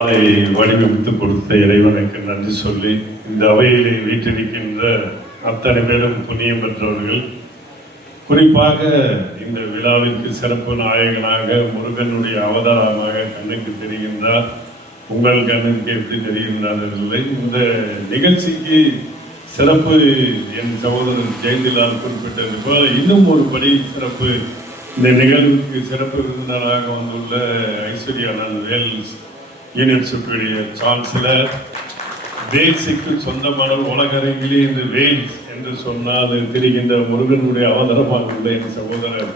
அதை வடிவமைத்து கொடுத்த இறைவனுக்கு நன்றி சொல்லி இந்த அவையிலே வீற்றிருக்கின்ற அத்தனை பேரும் புண்ணியம் பெற்றவர்கள், குறிப்பாக இந்த விழாவிற்கு சிறப்பு நாயகனாக முருகனுடைய அவதாரமாக கண்ணுக்கு தெரிகின்றார். உங்கள் கண்ணுக்கு எப்படி தெரிகின்றார் இல்லை. இந்த நிகழ்ச்சிக்கு சிறப்பு என் சகோதரர் ஜெயந்திலால் குறிப்பிட்டது போல இன்னும் ஒரு படி சிறப்பு. இந்த நிகழ்வுக்கு சிறப்பு விருந்தினராக வந்துள்ள ஐஸ்வர்யா வேல்ஸ் யூனிவர்சிட்டியுடைய சான்சலர், வேல்ஸுக்கு சொந்தமான உலகரங்கிலே இந்த வேல்ஸ் என்று சொன்னால் தெரிகின்ற முருகனுடைய அவதாரமாக உள்ள என் சகோதரர்,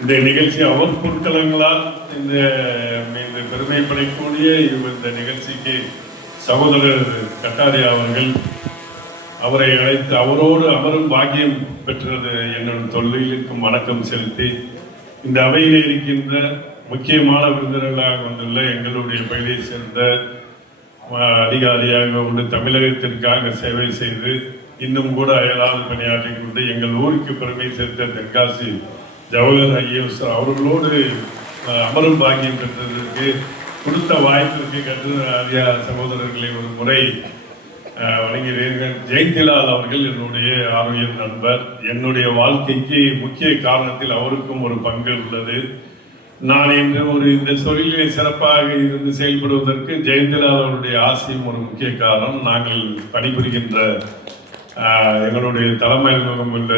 இந்த நிகழ்ச்சி அவர் பொருட்களங்களால் இந்த பெருமைப்படக்கூடிய இந்த நிகழ்ச்சிக்கு சகோதரர் கட்டாரியா அவர்கள் அவரை அழைத்து அவரோடு அமரும் பாக்கியம் பெற்றது என்னோட தொழிலுக்கும் வணக்கம் செலுத்தி, இந்த அவையில் இருக்கின்ற முக்கியமான விருந்தினர்களாக வந்துள்ள எங்களுடைய பகுதியை சேர்ந்த அதிகாரியாக உள்ள தமிழகத்திற்காக சேவை செய்து இன்னும் கூட அயலால் பணியாற்றி கொண்டு எங்கள் ஊருக்கு பெருமை சேர்த்த தென்காசி ஜவஹர் ஐஎஸ் அவர்களோடு அமரும் பாக்கியம் பெற்றதற்கு கொடுத்த வாய்ப்பிற்கு கற்று சகோதரர்களை ஒரு முறை வழங்கியிருக்கிறார். ஜெயந்திலால் அவர்கள் என்னுடைய ஆரோக்கிய நண்பர். என்னுடைய வாழ்க்கைக்கு முக்கிய காரணத்தில் அவருக்கும் ஒரு பங்கு உள்ளது. நான் இன்று இந்த தொழிலை சிறப்பாக இருந்து செயல்படுவதற்கு ஜெயந்திலால் அவருடைய ஆசையும் ஒரு முக்கிய காரணம். நாங்கள் பணிபுரிகின்ற எங்களுடைய தலைமையகம் உள்ள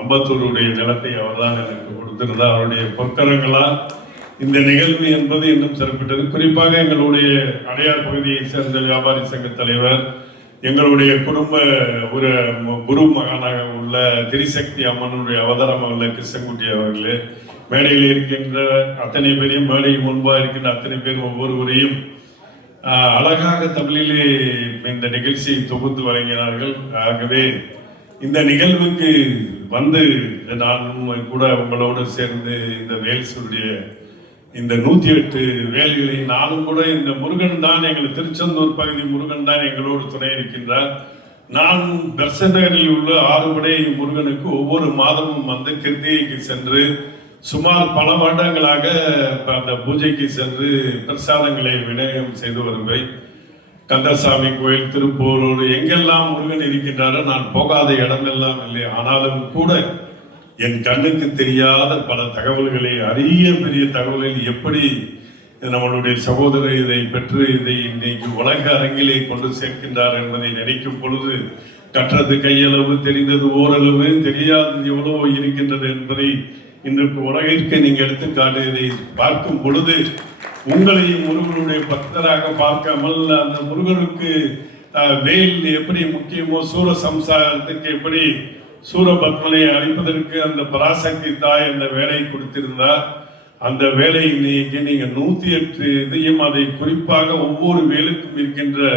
அம்பத்தூருடைய நிலத்தை அவர்தான் எனக்கு கொடுத்திருந்தார். அவருடைய பொற்கரங்களால் இந்த நிகழ்வு என்பது இன்னும் சிறப்பிட்டது. குறிப்பாக எங்களுடைய அடையார் பகுதியை சேர்ந்த வியாபாரி சங்க தலைவர், எங்களுடைய குடும்ப ஒரு குரு மகனாக உள்ள திரிசக்தி அம்மனுடைய அவதாரமாக உள்ள கிருஷ்ணன்குட்டி அவர்களே, மேடையில் இருக்கின்ற அத்தனை பேரையும், மேடையில் முன்பாக இருக்கின்ற அத்தனை பேரும் ஒவ்வொருவரையும் அழகாக தமிழிலே இந்த நிகழ்ச்சியை தொகுத்து வழங்கினார்கள். ஆகவே இந்த நிகழ்வுக்கு வந்து நான் கூட உங்களோடு சேர்ந்து இந்த வேல்ஸுடைய இந்த 108 வேல்களை நானும் கூட இந்த முருகன் தான் எங்கள் திருச்செந்தூர் பகுதி முருகன் தான் எங்களோடு துணை இருக்கின்றார். நான் தர்சன் நகரில் உள்ள 6 படை முருகனுக்கு ஒவ்வொரு மாதமும் வந்து கிருத்திகைக்கு சென்று சுமார் பல வருடங்களாக அந்த பூஜைக்கு சென்று பிரசாதங்களை விநியோகம் செய்து வருவேன். கந்தசாமி கோயில், திருப்பூரூர், எங்கெல்லாம் முருகன் இருக்கின்றாரோ நான் போகாத இடமெல்லாம் இல்லை. ஆனாலும் கூட என் கண்ணுக்கு தெரியாத பல தகவல்களை, அரிய பெரிய தகவல்கள் எப்படி நம்மளுடைய சகோதரர் இதை பெற்று இதை இன்னைக்கு உலக அரங்கிலே கொண்டு சேர்க்கின்றார் என்பதை நினைக்கும் பொழுது கற்றது கையளவு, தெரிந்தது ஓரளவு, தெரியாதது எவ்வளவோ இருக்கின்றது என்பதை இன்றைக்கு உலகிற்கு நீங்கள் எடுத்துக்காட்டு. இதை பார்க்கும் பொழுது உங்களையும் முருகனுடைய பக்தராக பார்க்காமல் அந்த முருகனுக்கு வேல் எப்படி முக்கியமோ, சூரசம்சாரத்துக்கு எப்படி சூரபத்மனை அழிப்பதற்கு அந்த பராசக்தி தாய் அந்த வேலை கொடுத்திருந்தார். அந்த வேலை இன்னைக்கு நீங்க 108 இதையும் அதை குறிப்பாக ஒவ்வொரு வேலுக்கும் இருக்கின்ற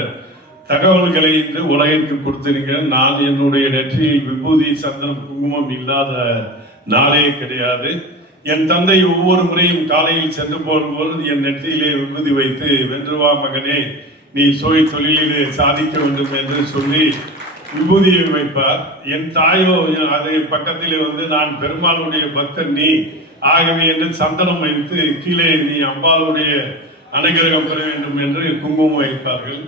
தகவல்களை இன்று உலகிற்கு கொடுத்திருக்க. நான் என்னுடைய நெற்றியில் விபூதி, சந்தனம், குங்குமம் இல்லாத நாளே கிடையாது. என் தந்தை ஒவ்வொரு முறையும் காலையில் சென்று போகும்போது என் நெற்றியிலே விபூதி வைத்து, வென்றுவா மகனே, நீ தொழிலிலே சாதிக்க வேண்டும் என்று சொல்லி விபூதியை வைப்பார். என் தாயோ அதை பக்கத்திலே வந்து நான் பெருமாளுடைய பக்தன் நீ, ஆகவே என்று சந்தனம் வைத்து கீழே நீ அம்பாளுடைய அனுகிரகம் பெற வேண்டும் என்று குங்குமம் வைப்பார்கள்.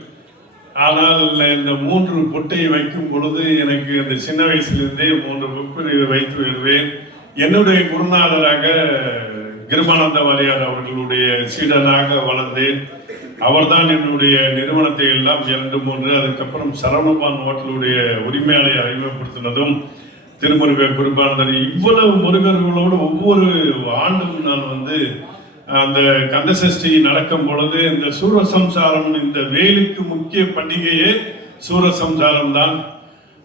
ஆனால் இந்த 3 பொட்டை வைக்கும் பொழுது எனக்கு அந்த சின்ன வயசிலிருந்தே 3 பொட்டு வைத்து வருவேன். என்னுடைய குருநாதராக கிருபானந்த வாரியார் அவர்களுடைய சீடனாக வளர்ந்தேன். அவர்தான் என்னுடைய நிறுவனத்தை எல்லாம் 2, 3 அதுக்கப்புறம் சரவணபான் ஹோட்டலுடைய உரிமையாளரை அறிமுகப்படுத்தினதும் திருமுருக குருபானந்தர். இவ்வளவு முருகர்களோடு ஒவ்வொரு ஆண்டும் நான் வந்து அந்த கந்தசஷ்டி நடக்கும் பொழுது இந்த சூரசம்சாரம், இந்த வேலுக்கு முக்கிய பண்டிகையே சூரசம்சாரம் தான்.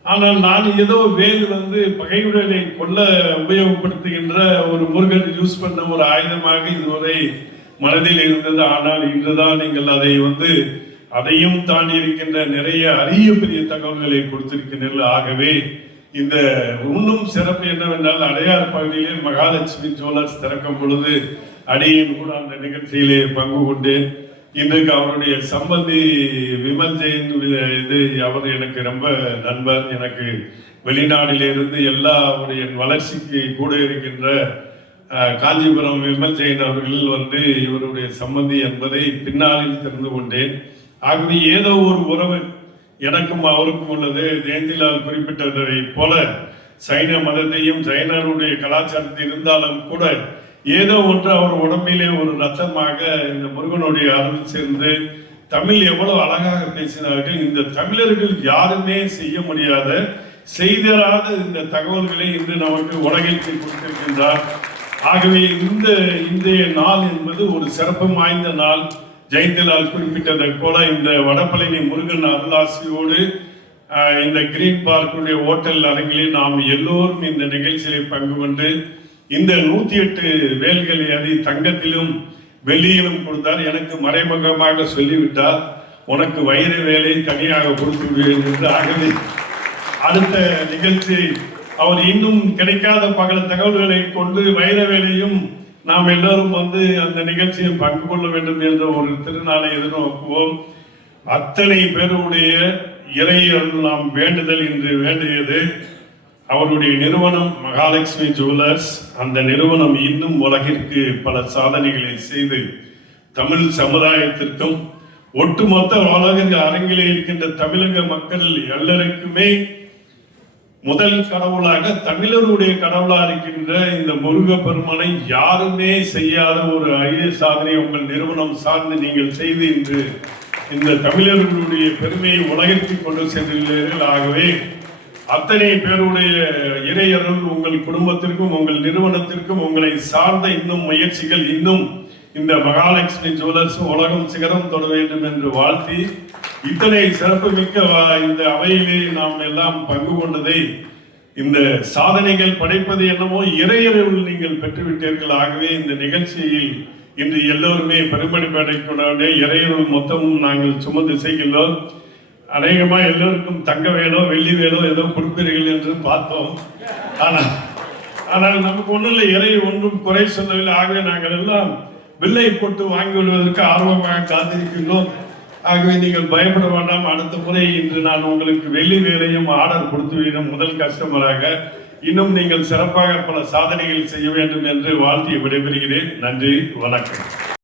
ஆனால் நான் ஏதோ வேல் வந்து பகையுடனை கொல்ல உபயோகப்படுத்துகின்ற ஒரு முருகன் யூஸ் பண்ண ஒரு ஆயுதமாக இதுவரை மனதில் இருந்தது. ஆனால் இன்றுதான் நீங்கள் அதை வந்து அதையும் தாண்டி இருக்கின்ற நிறைய அரிய பெரிய தகவல்களை கொடுத்திருக்கின்றீர்கள். ஆகவே இந்த இன்னும் சிறப்பு என்னவென்றால், அடையார் பகுதியிலே மகாலட்சுமி ஜுவல்லர்ஸ் திறக்கும் பொழுது அடியேன் கூட அந்த நிகழ்ச்சியிலே பங்கு கொண்டு இன்றைக்கு அவருடைய சம்பந்தி விமல் ஜெயின் இது அவர் எனக்கு ரொம்ப நண்பர். எனக்கு வெளிநாட்டிலிருந்து எல்லா அவருடைய வளர்ச்சிக்கு கூட இருக்கின்ற காஞ்சிபுரம் விமல் ஜெயின் அவர்கள் இவருடைய சம்பந்தி என்பதை பின்னாளில் தெரிந்து கொண்டேன். ஆகவே ஏதோ ஒரு உறவு எனக்கும் அவருக்கும் உள்ளது. ஜெயந்திலால் குறிப்பிட்டதை போல சைன மதத்தையும் சைனருடைய கலாச்சாரத்தில் இருந்தாலும் கூட ஏதோ ஒன்று அவர் உடம்பிலே ஒரு ரத்தமாக இந்த முருகனுடைய அருள் சேர்ந்து தமிழ் எவ்வளவு அழகாக பேசினார்கள். இந்த தமிழர்கள் யாருமே செய்ய முடியாத செய்தராத இந்த தகவல்களை இன்று நமக்கு உலகிற்கு கொடுத்திருக்கின்றார். ஆகவே இன்றைய நாள் என்பது ஒரு சிறப்பு வாய்ந்த நாள். ஜெயந்திலால் குறிப்பிட்டதை போல இந்த வடபழனி முருகன் அருளாசியோடு இந்த கிரீன் பார்க்குடைய ஓட்டல் அரங்கிலே நாம் எல்லோரும் இந்த நிகழ்ச்சியை பங்கு கொண்டு இந்த 108 வேல்களை அதை தங்கத்திலும் வெள்ளியிலும் கொடுத்தார். எனக்கு மறைமுகமாக சொல்லிவிட்டார், உனக்கு வைர வேலை தனியாக கொடுத்து விடுவேன் என்று. ஆகவே அடுத்த நிகழ்ச்சி அவர் இன்னும் கிடைக்காத பல தகவல்களை கொண்டு வைர வேலையும் நாம் எல்லோரும் அந்த நிகழ்ச்சியில் பங்கு கொள்ள வேண்டும் என்ற ஒரு திருநாளை எதிர்நோக்குவோம். அத்தனை பேருடைய இறையருள் நாம் வேண்டுதல் என்று வேண்டியது. அவருடைய நிறுவனம் மகாலட்சுமி ஜுவல்லர்ஸ். அந்த நிறுவனம் இன்னும் உலகிற்கு பல சாதனைகளை செய்து தமிழ் சமுதாயத்திற்கும் ஒட்டுமொத்த உலக அரங்கிலே இருக்கின்ற தமிழக மக்கள் எல்லாருக்குமே முதல் கடவுளாக தமிழருடைய கடவுளாக இருக்கின்ற இந்த முருகப்பெருமானை யாருமே செய்யாத ஒரு அரிய சாதனை உங்கள் நிறுவனம் சார்ந்து நீங்கள் செய்து இன்று இந்த தமிழர்களுடைய பெருமையை உலகிற்கு கொண்டு சென்றுள்ளீர்கள். ஆகவே அத்தனை பேருடைய இறையருள் உங்கள் குடும்பத்திற்கும் உங்கள் நிறுவனத்திற்கும் உங்களை சார்ந்த இன்னும் முயற்சிகள் இன்னும் இந்த மகாலட்சுமி ஜுவல்லர்ஸ் உலகம் சிகரம் தொட வேண்டும் என்று வாழ்த்தி, இத்தனை சிறப்பு மிக்க இந்த அவையிலே நாம் எல்லாம் பங்கு கொண்டதை, இந்த சாதனைகள் படைப்பது என்னமோ இறையருள் நீங்கள் பெற்றுவிட்டீர்கள். ஆகவே இந்த நிகழ்ச்சியில் இன்று எல்லோருமே பெருமடி படைக்கூடாது. இறையருள் மொத்தமும் நாங்கள் சுமந்து செய்கிறோம். அநேகமா எல்லோருக்கும் தங்க வேலோ வெள்ளி வேலோ ஏதோ கொடுப்பீர்கள் என்று பார்த்தோம். ஆனால் நமக்கு ஒன்றும் இல்லை, இறை ஒன்றும் குறை சொல்லவில்லை. ஆகவே நாங்கள் எல்லாம் வில்லை போட்டு வாங்கி விடுவதற்கு ஆர்வமாக காத்திருக்கின்றோம். ஆகவே நீங்கள் பயப்பட வேண்டாம். அடுத்த முறை இன்று நான் உங்களுக்கு வெள்ளி வேலையும் ஆர்டர் கொடுத்து முதல் கஸ்டமராக இன்னும் நீங்கள் சிறப்பாக பல சாதனைகள் செய்ய வேண்டும் என்று வாழ்த்தி விடைபெறுகிறேன். நன்றி, வணக்கம்.